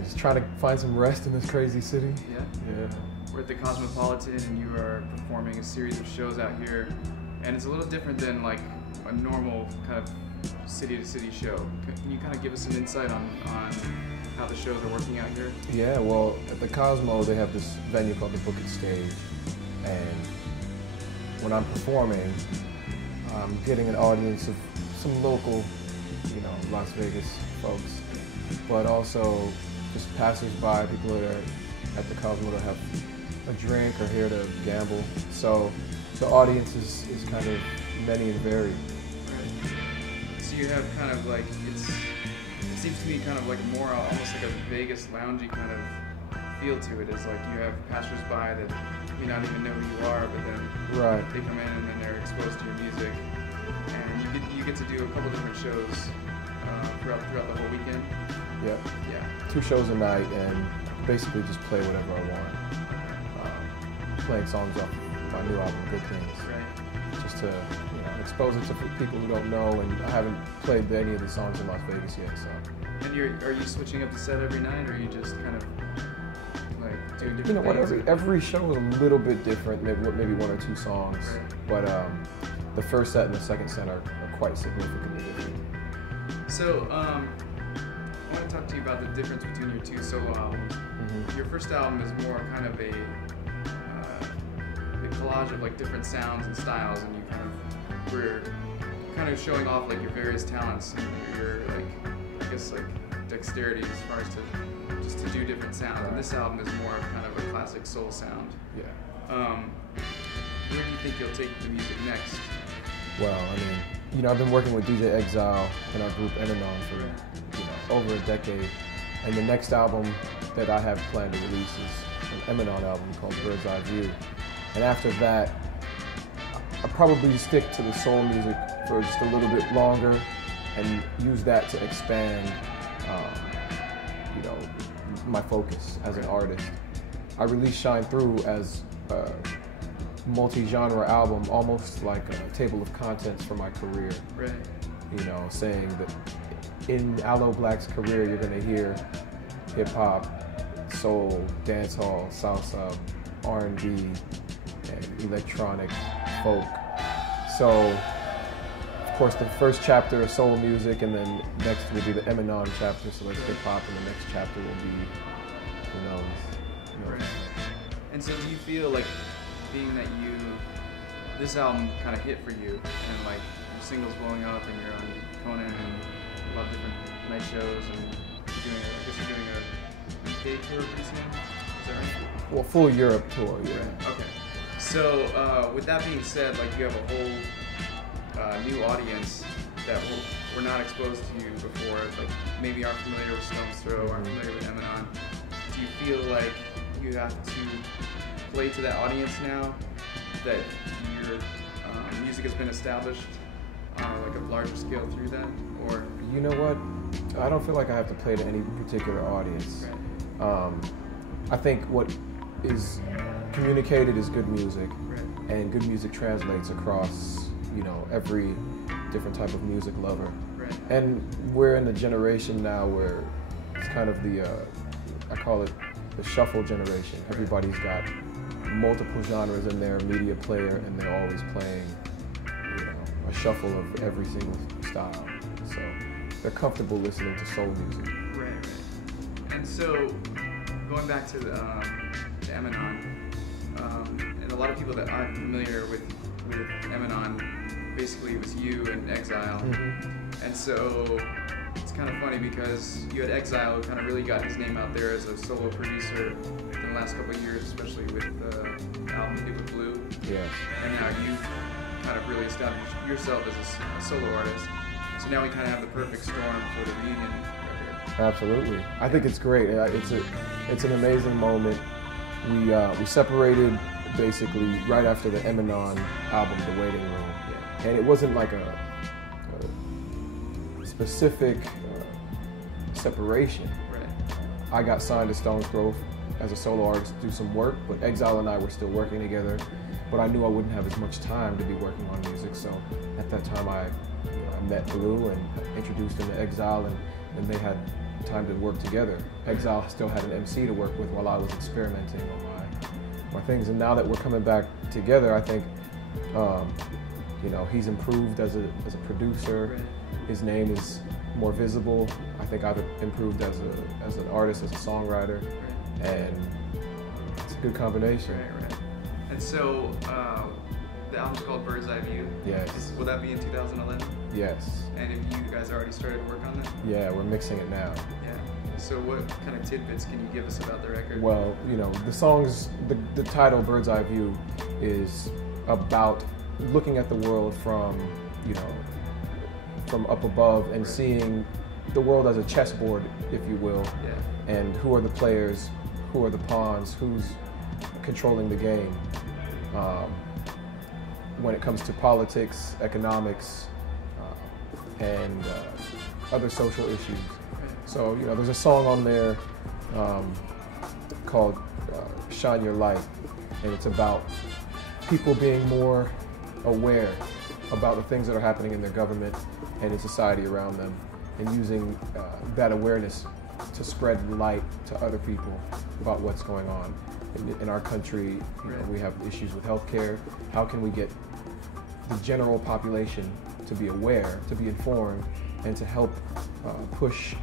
man, just trying to find some rest in this crazy city. Yeah? Yeah. We're at the Cosmopolitan and you are performing a series of shows out here. And it's a little different than like a normal kind of city-to-city show. Can you kind of give us some insight on how the shows are working out here? Yeah, well, at the Cosmo, they have this venue called the Book It Stage. And when I'm performing, I'm getting an audience of some local, you know, Las Vegas folks, but also just passers-by, people that are at the Cosmo to have a drink or here to gamble. So the audience is kind of many and varied. Right. So you have kind of like, it seems to me kind of like more almost like a Vegas loungy kind of feel to it. It's like you have passers-by that may not even know who you are, but then they come in and then they're exposed to your music. And you get to do a couple different shows throughout the whole weekend. Yeah. Yeah. 2 shows a night and basically just play whatever I want. Playing songs off my new album, Good Things. Right. Just to, you know, expose it to people who don't know, and I haven't played any of the songs in Las Vegas yet, so. And are you switching up the set every night, or are you just kind of like doing different You know what, things? every show is a little bit different, maybe 1 or 2 songs, but the first set and the second set are quite significantly different. So, I want to talk to you about the difference between your 2 solo albums. Mm-hmm. Your first album is more kind of a collage of like different sounds and styles, and you were kind of showing off like your various talents and your like, I guess like dexterity as far as just to do different sounds. And this album is more kind of a classic soul sound. Yeah. Where do you think you'll take the music next? Well, I mean, you know, I've been working with DJ Exile and our group Emanon for, you know, over a decade. And the next album that I have planned to release is an Emanon album called Bird's Eye View. And after that, I'll probably stick to the soul music for just a little bit longer and use that to expand, you know, my focus as an artist. I released Shine Through as a multi-genre album, almost like a table of contents for my career. Right. You know, saying that in Aloe Blacc's career, you're gonna hear hip hop, soul, dancehall, salsa, R&B, and electronic folk. So, of course, the first chapter is soul music, and then next will be the Emanon chapter, so that's hip hop, and the next chapter will be, who knows. Right. And so do you feel like, being that this album kind of hit for you, and like your singles blowing up, and you're on Conan and a lot of different night shows, and you're doing a weekday tour pretty soon? Is that right? Well, full Europe tour, yeah. Right. Okay. So with that being said, like you have a whole new audience that were not exposed to you before, like maybe aren't familiar with Stone's Throw, aren't familiar with Emanon. Do you feel like you have to play to that audience now that your music has been established on like a larger scale through them, or? You know what? I don't feel like I have to play to any particular audience. Right. I think what is communicated is good music, right. And good music translates across, you know, every different type of music lover. Right. And we're in a generation now where it's kind of the, I call it the shuffle generation. Everybody's got multiple genres in their media player, and they're always playing, you know, a shuffle of every single style. So they're comfortable listening to soul music. Right, right. And so going back to the Emanon, and a lot of people that aren't familiar with Emanon, basically it was you and Exile. Mm-hmm. And so it's kind of funny because you had Exile who kind of really got his name out there as a solo producer in the last couple of years, especially with the album you did with Blue. Yeah. And now you've kind of really established yourself as a solo artist. So now we kind of have the perfect storm for the reunion record. Absolutely. I think it's great. It's an amazing moment. We separated basically right after the Emanon album, The Waiting Room. Yeah. And it wasn't like a specific separation. Right. I got signed to Stone's Throw as a solo artist to do some work, but Exile and I were still working together. But I knew I wouldn't have as much time to be working on music, so at that time I met Blue and introduced him to Exile, and they had time to work together. Exile still had an MC to work with while I was experimenting on my things. And now that we're coming back together, I think, you know, he's improved as a producer. Right. His name is more visible. I think I've improved as an artist, as a songwriter, Right. and it's a good combination. Right. And so the album's called Bird's Eye View. Yes. Will that be in 2011? Yes. And have you guys already started work on that? Yeah, we're mixing it now. Yeah. So what kind of tidbits can you give us about the record? Well, you know, the songs, the title Bird's Eye View is about looking at the world from, you know, from up above and Right. seeing the world as a chessboard, if you will. Yeah. And who are the players, who are the pawns, who's controlling the game. When it comes to politics, economics, and other social issues. So, you know, there's a song on there called Shine Your Light, and it's about people being more aware about the things that are happening in their government and in society around them, and using that awareness to spread light to other people about what's going on. In our country, you know, we have issues with healthcare. How can we get the general population to be aware, to be informed, and to help push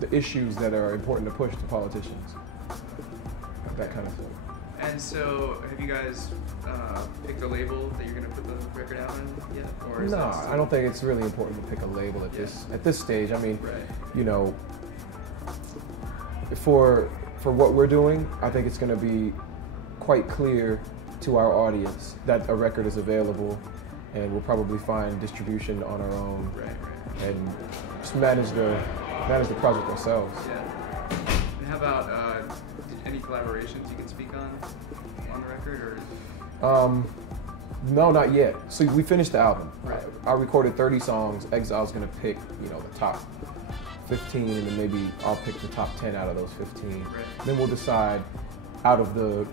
the issues that are important to push to politicians? That kind of thing. And so, have you guys picked a label that you're going to put the record out in yet? Or is No, that still... I don't think it's really important to pick a label at this stage. I mean, Right. you know, for what we're doing, I think it's going to be quite clear to our audience that a record is available, and we'll probably find distribution on our own, Right. and just manage the project ourselves. Yeah. And how about any collaborations you can speak on the record, or? No, not yet. So we finished the album. Right. I recorded 30 songs. Exile's gonna pick, you know, the top 15, and then maybe I'll pick the top 10 out of those 15. Right. Then we'll decide out of the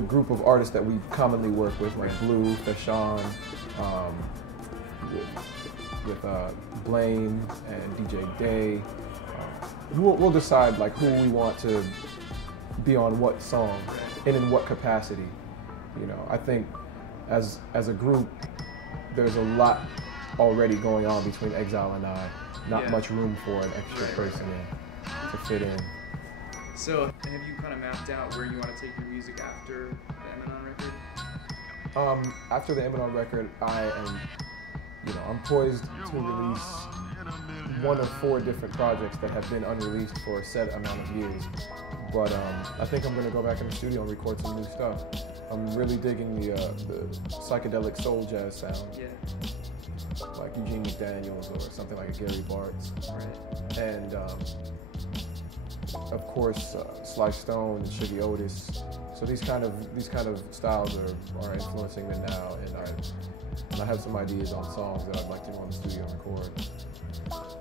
group of artists that we commonly work with, like Blue, Fashawn, with Blame and DJ Day. We'll decide like who we want to be on what song and in what capacity. You know, I think as a group, there's a lot already going on between Exile and I. Not much room for an extra person to fit in. So, have you kind of mapped out where you want to take your music after the Emanon record? After the Emanon record, I am, you know, I'm poised to release one of 4 different projects that have been unreleased for a set amount of years. But I think I'm going to go back in the studio and record some new stuff. I'm really digging the psychedelic soul jazz sound, Yeah. like Eugene McDaniels or something like a Gary Bartz. Right. And of course, Sly Stone and Shuggy Otis. So these kind of styles are influencing me now, and I have some ideas on songs that I'd like to go in the studio and record.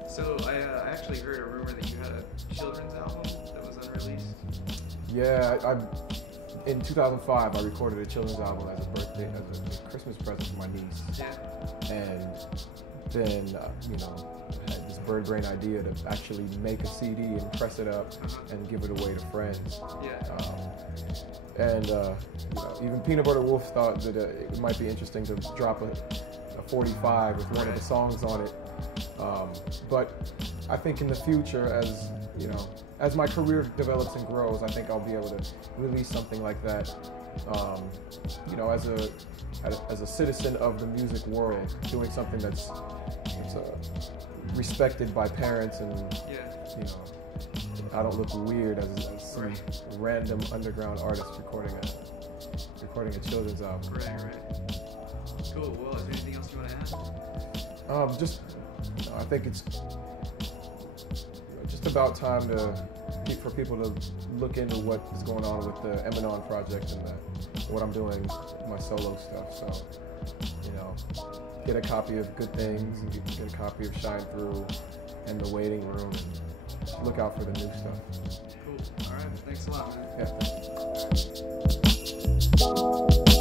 So I actually heard a rumor that you had a children's album that was unreleased. Yeah, in 2005 I recorded a children's album as a Christmas present for my niece. Yeah. And then you know, I had this bird brain idea to actually make a CD and press it up and give it away to friends. Yeah. And you know, even Peanut Butter Wolf thought that it might be interesting to drop a 45 with one of the songs on it. But I think in the future, as you know, as my career develops and grows, I think I'll be able to release something like that. You know, as a citizen of the music world, doing something that's respected by parents, and you know, I don't look weird as some random underground artist recording a children's album. Right. Cool. Well, is there anything else you want to add? Just, I think it's just about time for people to look into what is going on with the Emanon project and what I'm doing, my solo stuff. So, you know, get a copy of Good Things, and get a copy of Shine Through and The Waiting Room, and look out for the new stuff. Cool. All right. Thanks a lot, man. Yeah.